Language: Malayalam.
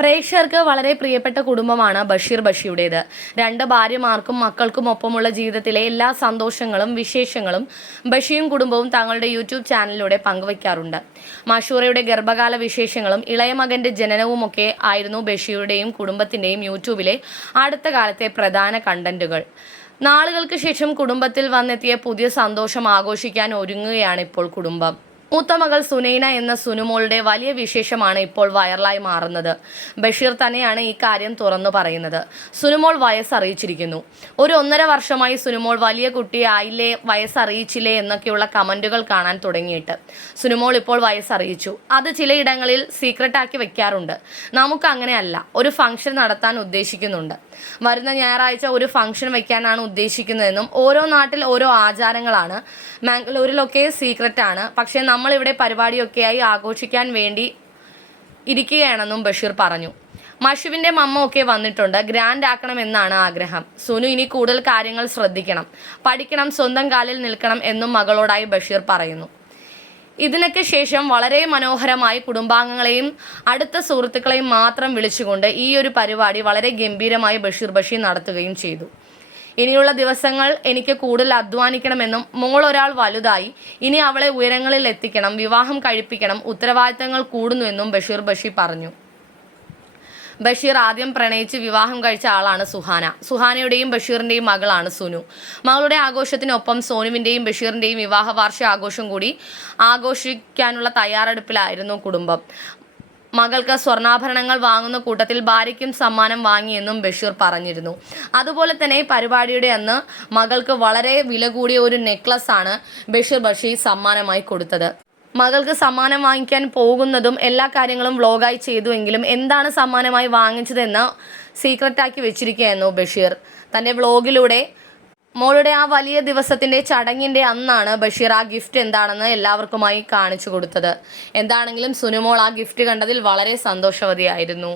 പ്രേക്ഷകർക്ക് വളരെ പ്രിയപ്പെട്ട കുടുംബമാണ് ബഷീർ ബഷിയുടേത്. രണ്ട് ഭാര്യമാർക്കും മക്കൾക്കും ഒപ്പമുള്ള ജീവിതത്തിലെ എല്ലാ സന്തോഷങ്ങളും വിശേഷങ്ങളും ബഷിയും കുടുംബവും തങ്ങളുടെ യൂട്യൂബ് ചാനലിലൂടെ പങ്കുവയ്ക്കാറുണ്ട്. മഷൂറയുടെ ഗർഭകാല വിശേഷങ്ങളും ഇളയ മകന്റെ ജനനവുമൊക്കെ ആയിരുന്നു ബഷിയുടെയും കുടുംബത്തിന്റെയും യൂട്യൂബിലെ അടുത്ത കാലത്തെ പ്രധാന കണ്ടന്റുകൾ. നാളുകൾക്ക് ശേഷം കുടുംബത്തിൽ വന്നെത്തിയ പുതിയ സന്തോഷം ആഘോഷിക്കാൻ ഒരുങ്ങുകയാണ് ഇപ്പോൾ കുടുംബം. മൂത്ത മകൾ സുനൈന എന്ന സുനുമോളുടെ വലിയ വിശേഷമാണ് ഇപ്പോൾ വൈറലായി മാറുന്നത്. ബഷീർ തന്നെയാണ് ഈ കാര്യം തുറന്നു പറയുന്നത്. സുനുമോൾ വയസ്സറിയിച്ചിരിക്കുന്നു. ഒരു ഒന്നര വർഷമായി സുനുമോൾ വലിയ കുട്ടിയായില്ലേ വയസ്സറിയിച്ചില്ലേ എന്നൊക്കെയുള്ള കമന്റുകൾ കാണാൻ തുടങ്ങിയിട്ട് സുനുമോൾ ഇപ്പോൾ വയസ്സറിയിച്ചു. അത് ചിലയിടങ്ങളിൽ സീക്രട്ടാക്കി വെക്കാറുണ്ട്. നമുക്ക് അങ്ങനെയല്ല ഒരു ഫംഗ്ഷൻ നടത്താൻ ഉദ്ദേശിക്കുന്നുണ്ട്. വരുന്ന ഞായറാഴ്ച ഒരു ഫംഗ്ഷൻ വെക്കാനാണ് ഉദ്ദേശിക്കുന്നതെന്നും ഓരോ നാട്ടിൽ ഓരോ ആചാരങ്ങളാണ്. മാംഗ്ലൂരിലൊക്കെ സീക്രട്ടാണ് പക്ഷേ നമ്മളിവിടെ പരിപാടിയൊക്കെയായി ആഘോഷിക്കാൻ വേണ്ടി ഇരിക്കുകയാണെന്നും ബഷീർ പറഞ്ഞു. മഷുവിന്റെ മമ്മ ഒക്കെ വന്നിട്ടുണ്ട്. ഗ്രാൻഡ് ആക്കണം എന്നാണ് ആഗ്രഹം. സുനു ഇനി കൂടുതൽ കാര്യങ്ങൾ ശ്രദ്ധിക്കണം. പഠിക്കണം സ്വന്തം കാലിൽ നിൽക്കണം എന്നും മകളോടായി ബഷീർ പറയുന്നു. ഇതിനൊക്കെ ശേഷം വളരെ മനോഹരമായി കുടുംബാംഗങ്ങളെയും അടുത്ത സുഹൃത്തുക്കളെയും മാത്രം വിളിച്ചുകൊണ്ട് ഈ ഒരു പരിപാടി വളരെ ഗംഭീരമായി ബഷീർ ബഷീർ നടത്തുകയും ചെയ്തു. ഇനിയുള്ള ദിവസങ്ങൾ എനിക്ക് കൂടുതൽ അധ്വാനിക്കണമെന്നും മോൾ ഒരാൾ വലുതായി. ഇനി അവളെ ഉയരങ്ങളിൽ എത്തിക്കണം വിവാഹം കഴിപ്പിക്കണം ഉത്തരവാദിത്തങ്ങൾ കൂടുന്നുവെന്നും ബഷീർ ബഷി പറഞ്ഞു. ബഷീർ ആദ്യം പ്രണയിച്ച് വിവാഹം കഴിച്ച ആളാണ് സുഹാന. സുഹാനയുടെയും ബഷീറിന്റെയും മകളാണ് സുനു. മകളുടെ ആഘോഷത്തിനൊപ്പം സോനുവിന്റെയും ബഷീറിന്റെയും വിവാഹ വാർഷിക ആഘോഷം കൂടി ആഘോഷിക്കാനുള്ള തയ്യാറെടുപ്പിലായിരുന്നു കുടുംബം. മകൾക്ക് സ്വർണാഭരണങ്ങൾ വാങ്ങുന്ന കൂട്ടത്തിൽ ഭാര്യയ്ക്കും സമ്മാനം വാങ്ങിയെന്നും ബഷീർ പറഞ്ഞിരുന്നു. അതുപോലെ തന്നെ പരിപാടിയുടെ അന്ന് മകൾക്ക് വളരെ വില കൂടിയ ഒരു നെക്ലസ് ആണ് ബഷീർ ബഷീർ സമ്മാനമായി കൊടുത്തത്. മകൾക്ക് സമ്മാനം വാങ്ങിക്കാൻ പോകുന്നതും എല്ലാ കാര്യങ്ങളും വ്ലോഗായി ചെയ്തുവെങ്കിലും എന്താണ് സമ്മാനമായി വാങ്ങിച്ചതെന്ന് സീക്രട്ടാക്കി വെച്ചിരിക്കുകയായിരുന്നു ബഷീർ. തന്റെ വ്ലോഗിലൂടെ മോളുടെ ആ വലിയ ദിവസത്തിന്റെ ചടങ്ങിന്റെ അന്നാണ് ബഷീർ ആ ഗിഫ്റ്റ് എന്താണെന്ന് എല്ലാവർക്കുമായി കാണിച്ചു കൊടുത്തത്. എന്താണെങ്കിലും സുനുമോൾ ആ ഗിഫ്റ്റ് കണ്ടതിൽ വളരെ സന്തോഷവതിയായിരുന്നു.